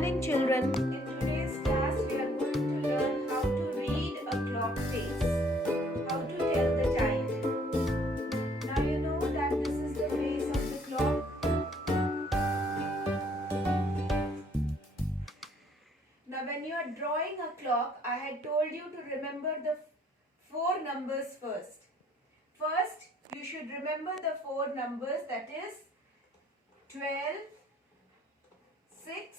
morning, children. In today's class, we are going to learn how to read a clock face, how to tell the time. Now you know that this is the face of the clock. Now when you are drawing a clock, I had told you to remember the four numbers first. First, you should remember the four numbers, that is 12, 6,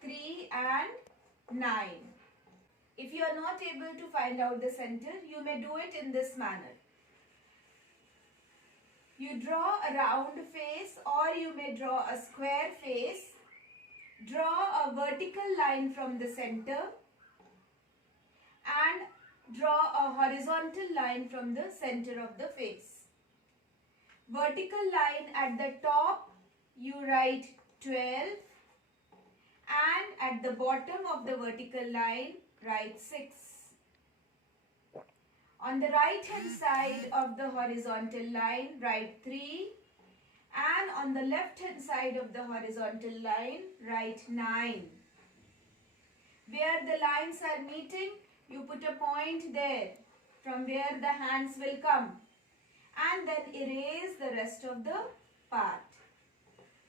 3 and 9. If you are not able to find out the center, you may do it in this manner. You draw a round face or you may draw a square face. Draw a vertical line from the center and draw a horizontal line from the center of the face. Vertical line at the top, you write 12 and at the bottom of the vertical line, write 6. On the right hand side of the horizontal line, write 3 and on the left hand side of the horizontal line, write 9. Where the lines are meeting, you put a point there from where the hands will come and then erase the rest of the part.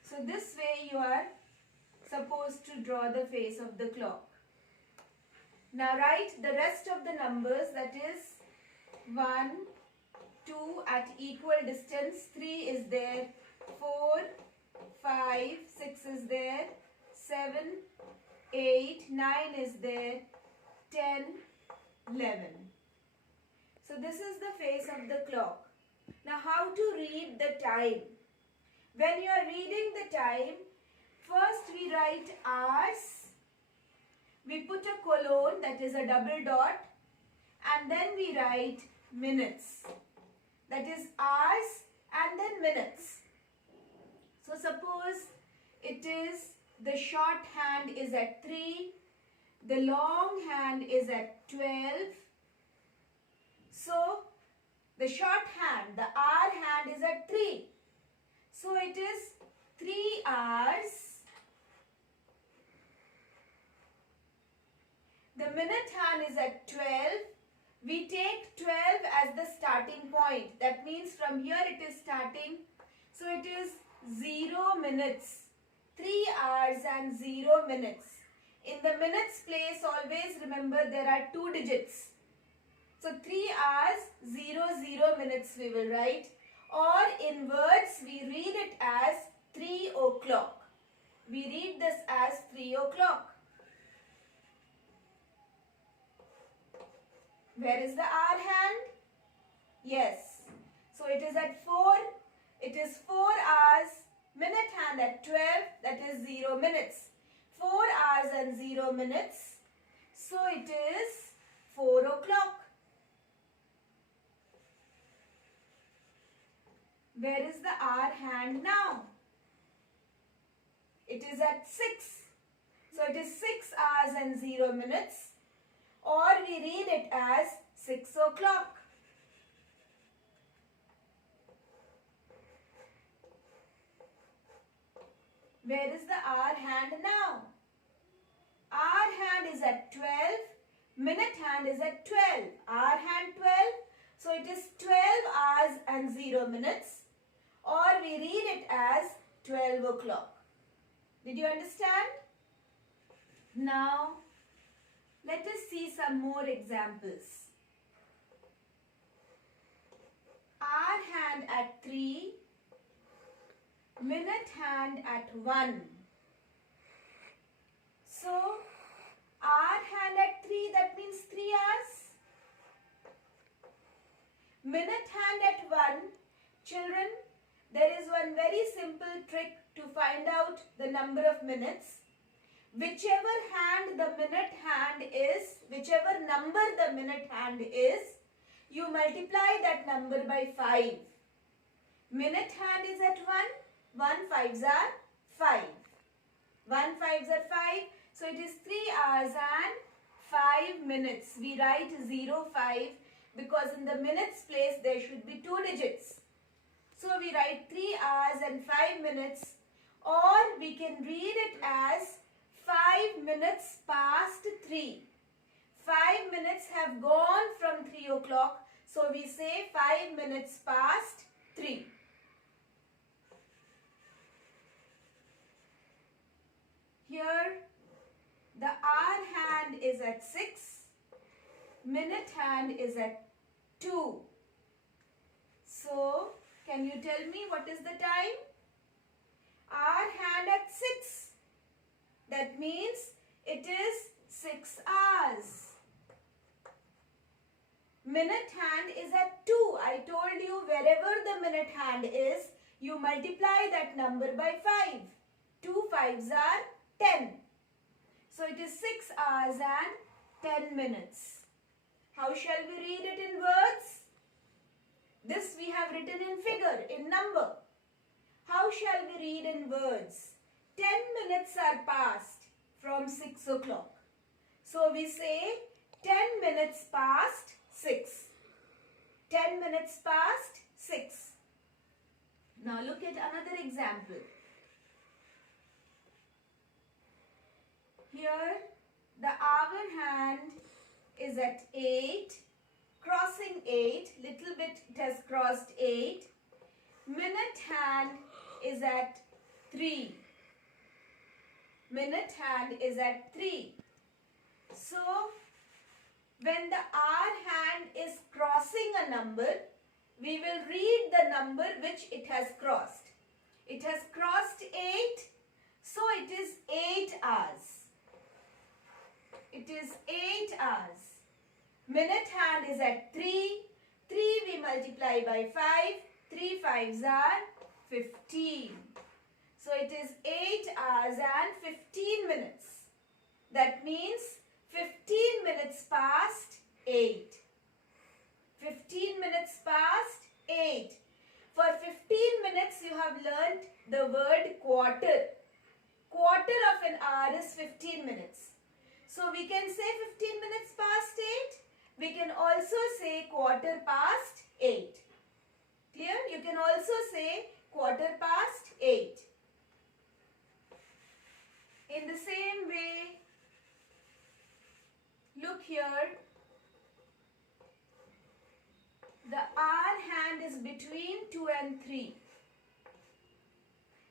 So this way you are supposed to draw the face of the clock. Now write the rest of the numbers, that is 1, 2 at equal distance, 3 is there, 4, 5, 6 is there, 7, 8, 9 is there, 10, 11. So this is the face of the clock. Now how to read the time? When you are reading the time, first we write hours, we put a colon, that is a double dot, and then we write minutes, that is hours and then minutes. So suppose it is the short hand is at 3, the long hand is at 12. So the short hand, the hour hand is at 3. So it is 3 hours. The minute hand is at 12. We take 12 as the starting point. That means from here it is starting. So it is 0 minutes. 3 hours and 0 minutes. In the minutes place, always remember there are 2 digits. So 3 hours, 0, 0 minutes we will write. Or in words, we read it as 3 o'clock. We read this as 3 o'clock. Where is the hour hand? Yes. So it is at 4. It is 4 hours. Minute hand at 12. That is 0 minutes. 4 hours and 0 minutes. So it is 4 o'clock. Where is the hour hand now? It is at 6. So it is 6 hours and 0 minutes. Or we read it as 6 o'clock. Where is the hour hand now? Hour hand is at 12. Minute hand is at 12. Hour hand 12. So it is 12 hours and 0 minutes. Or we read it as 12 o'clock. Did you understand? Now, let us see some more examples. Hour hand at 3. Minute hand at 1. So, hour hand at 3, that means 3 hours. Minute hand at 1. Children, there is one very simple trick to find out the number of minutes. Whichever hand the minute hand is, whichever number the minute hand is, you multiply that number by 5. Minute hand is at 1. 1 5s are 5. 1 5s are 5. So it is 3 hours and 5 minutes. We write 05 because in the minutes place there should be 2 digits. So we write 3 hours and 5 minutes, or we can read it as 5 minutes past 3. 5 minutes have gone from 3 o'clock. So we say 5 minutes past 3. Here the hour hand is at 6. Minute hand is at 2. So can you tell me what is the time? Hour hand at 6. That means it is 6 hours. Minute hand is at 2. I told you wherever the minute hand is, you multiply that number by 5. 2 5s are 10. So it is 6 hours and 10 minutes. How shall we read it in words? This we have written in figure, in number. How shall we read in words? 10 minutes are passed from 6 o'clock. So we say 10 minutes past 6. 10 minutes past 6. Now look at another example. Here the hour hand is at 8, crossing 8, little bit it has crossed 8. Minute hand is at 3. Minute hand is at 3. So when the hour hand is crossing a number, we will read the number which it has crossed. It has crossed 8, so it is 8 hours. It is 8 hours. Minute hand is at 3. 3 we multiply by 5. 3 5s are 15. So it is 8 hours and 15 minutes. That means 15 minutes past 8. 15 minutes past 8. For 15 minutes you have learnt the word quarter. Quarter of an hour is 15 minutes. So we can say 15 minutes past 8. We can also say quarter past 8. Clear? You can also say quarter past 8. In the same way, look here. The hour hand is between 2 and 3.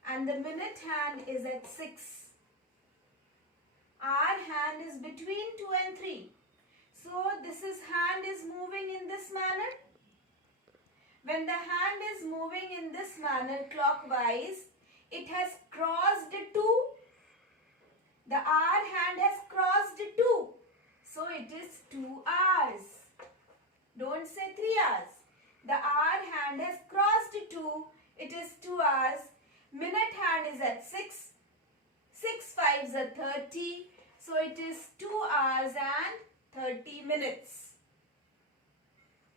And the minute hand is at 6. Hour hand is between 2 and 3. So this hand is moving in this manner. When the hand is moving in this manner clockwise, it has crossed 2. The hour hand has crossed 2. So it is 2 hours. Don't say 3 hours. The hour hand has crossed 2. It is 2 hours. Minute hand is at 6. 6 5s are 30. So it is 2 hours and 30 minutes.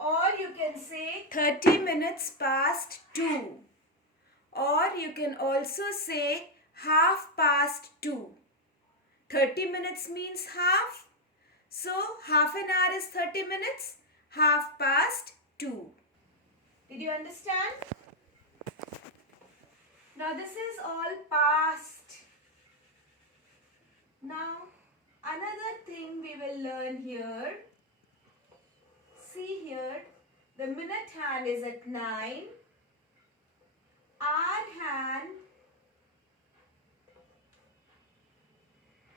Or you can say 30 minutes past 2. Or you can also say half past 2. 30 minutes means half. So half an hour is 30 minutes. Half past 2. Did you understand? Now this is all past. Now another thing we will learn here. See here, the minute hand is at 9. Hour hand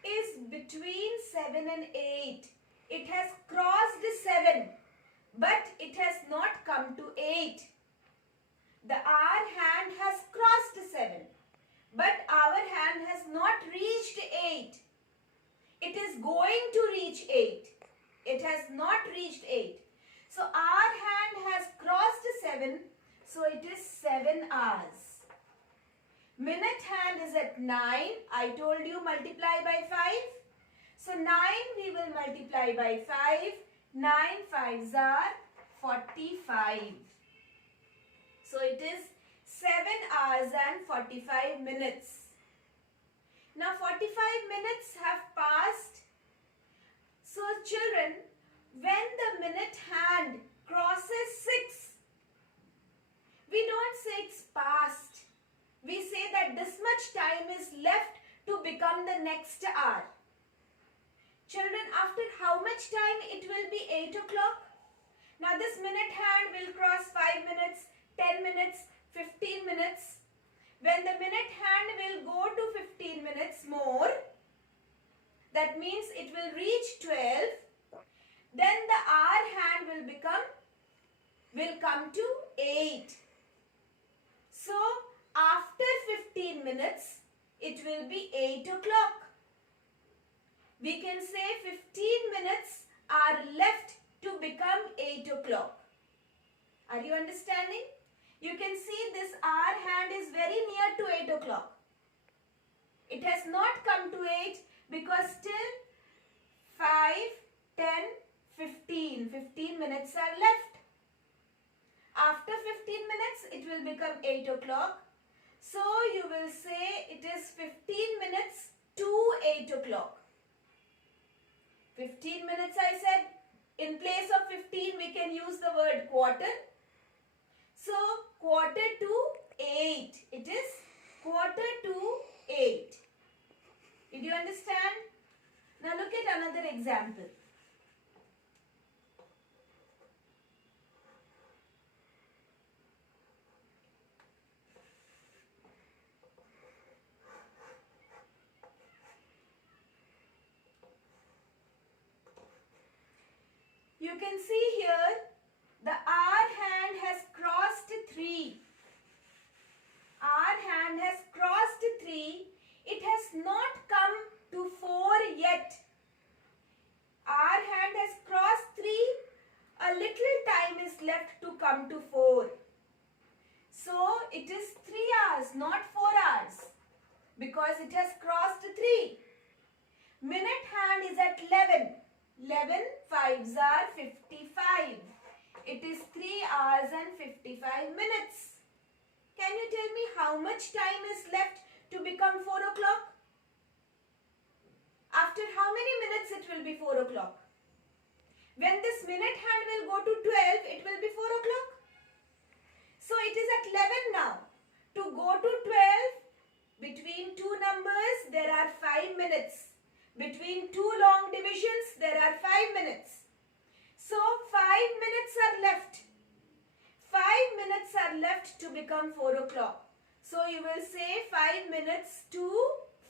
is between 7 and 8. It has crossed 7, but it has not come to 8. The hour hand has crossed 7, but our hand has not reached 8. It is going to reach 8. It has not reached 8. So our hand has crossed 7, so it is 7 hours. Minute hand is at 9. I told you multiply by 5. So 9 we will multiply by 5. 9 5s are 45. So it is 7 hours and 45 minutes. Now 45 minutes have passed. So children, when the minute hand crosses 6, we don't say it's past. we say that this much time is left to become the next hour. Children, after how much time it will be 8 o'clock? Now this minute hand will cross 5 minutes, 10 minutes, 15 minutes. When the minute hand will go to 15 minutes more, that means it will reach 12. Then the hour hand will come to 8. So after 15 minutes, it will be 8 o'clock. We can say 15 minutes are left to become 8 o'clock. Are you understanding? You can see this hour hand is very near to 8 o'clock. It has not come to 8 because still 5, 10, 15. 15 minutes are left. After 15 minutes, it will become 8 o'clock. So you will say it is 15 minutes to 8 o'clock. 15 minutes I said. In place of 15, we can use the word quarter. So, quarter to 8. It is quarter to 8. Did you understand? Now look at another example. You can see here the hour hand has crossed 3. Hour hand has crossed 3. It has not come to 4 yet. Hour hand has crossed 3. A little time is left to come to 4. So it is 3 hours, not 4 hours, because it has crossed 3. Minute hand is at 11. 11 5s are 55. It is 3 hours and 55 minutes. Can you tell me how much time is left to become 4 o'clock? After how many minutes it will be 4 o'clock? When this minute hand will go to 12, it will be 4 o'clock. So it is at 11 now. To go to 12, between two numbers, there are 5 minutes. Between two long divisions, there are 5 minutes. So 5 minutes are left. 5 minutes are left to become 4 o'clock. So you will say 5 minutes to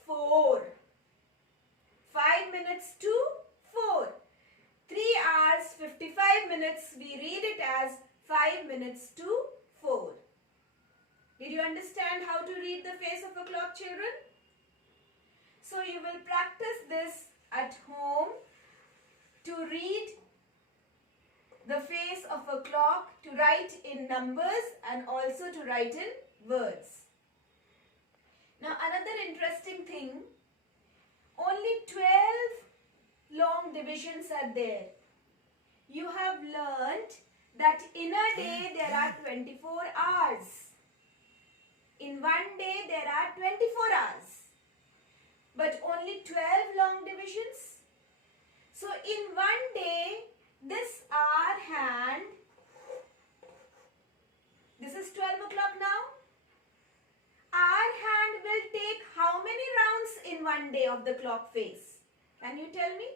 4. 5 minutes to 4. 3 hours 55 minutes, we read it as 5 minutes to 4. Did you understand how to read the face of a clock, children? So you will practice this at home to read the face of a clock, to write in numbers and also to write in words. Now another interesting thing, only 12 long divisions are there. You have learnt that in a day there are 24 hours. In one day there are 24 hours. But only 12 long divisions. So in one day, this hour hand, this is 12 o'clock now. Hour hand will take how many rounds in one day of the clock face? Can you tell me?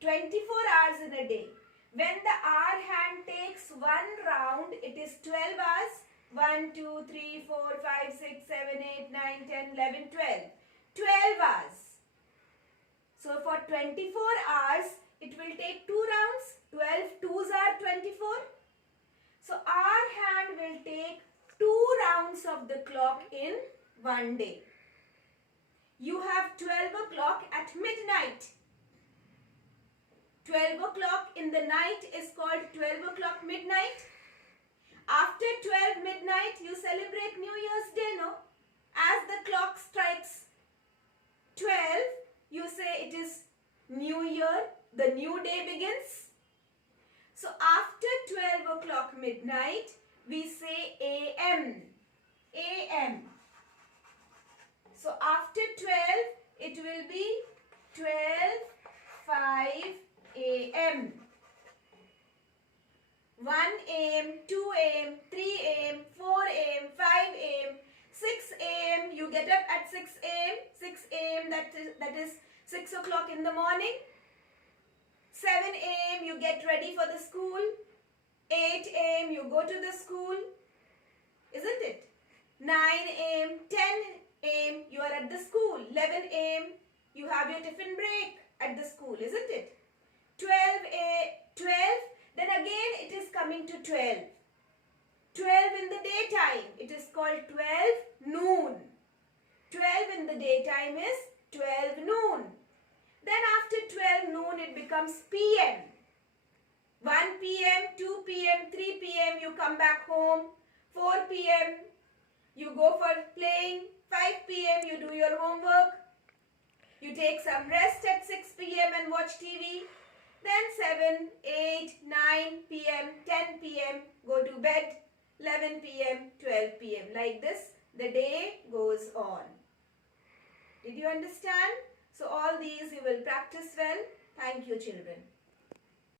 24 hours in a day. When the hour hand takes one round, it is 12 hours. 1, 2, 3, 4, 5, 6, 7, 8, 9, 10, 11, 12. 12 hours. So for 24 hours, it will take 2 rounds. 12 twos are 24. So our hand will take 2 rounds of the clock in one day. You have 12 o'clock at midnight. 12 o'clock in the night is called 12 o'clock midnight. After 12 midnight, you celebrate New Year's Day, no? As the clock strikes 12, you say it is New Year, the new day begins. So after 12 o'clock midnight, we say AM. AM. So after 12, it will be 12:05 AM. 1 a.m., 2 a.m., 3 a.m., 4 a.m., 5 a.m., 6 a.m. You get up at 6 a.m. 6 a.m. that is 6 o'clock in the morning. 7 a.m. you get ready for the school. 8 a.m. you go to the school. Isn't it? 9 a.m., 10 a.m. you are at the school. 11 a.m. you have your tiffin break at the school. Isn't it? 12, then again it is coming to 12. 12 in the daytime, it is called 12 noon. 12 in the daytime is 12 noon. Then after 12 noon it becomes PM. 1 PM, 2 PM, 3 PM you come back home. 4 PM you go for playing. 5 PM you do your homework. You take some rest at 6 PM and watch TV. Then 7, 8, 9 PM, 10 PM go to bed. 11 PM, 12 PM. Like this the day goes on. Did you understand? So all these you will practice well. Thank you, children.